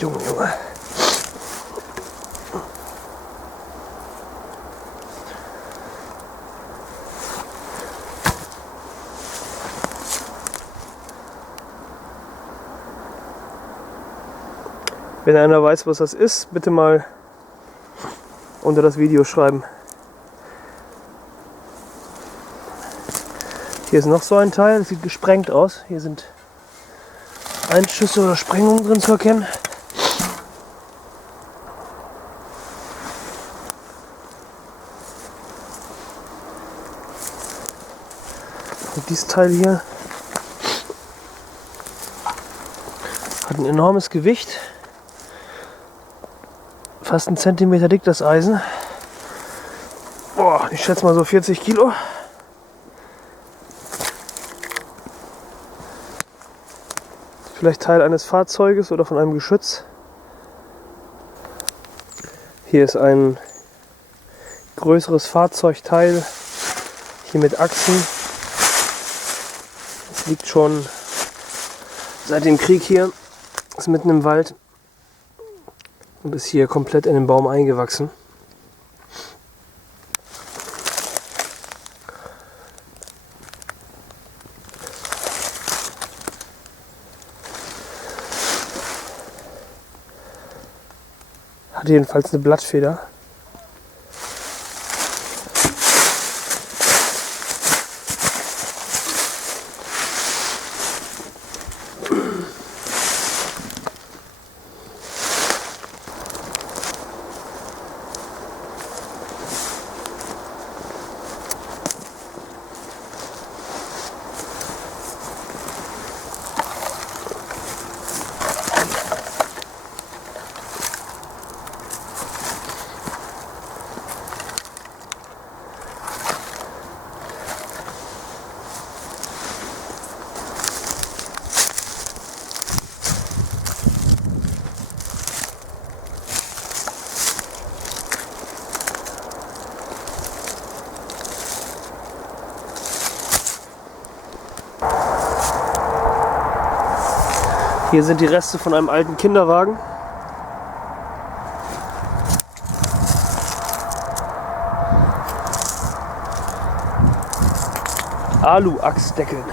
Junge, Junge. Wenn einer weiß, was das ist, bitte mal unter das Video schreiben. Hier ist noch so ein Teil, das sieht gesprengt aus. Hier sind Einschüsse oder Sprengungen drin zu erkennen. Und dieses Teil hier hat ein enormes Gewicht. Fast 1 Zentimeter dick das Eisen. Boah, ich schätze mal so 40 Kilo. Vielleicht Teil eines Fahrzeuges oder von einem Geschütz. Hier ist ein größeres Fahrzeugteil. Hier mit Achsen. Es liegt schon seit dem Krieg hier. Ist mitten im Wald. Und ist hier komplett in den Baum eingewachsen. Hat jedenfalls eine Blattfeder. Hier sind die Reste von einem alten Kinderwagen. Alu-Achsdeckeln.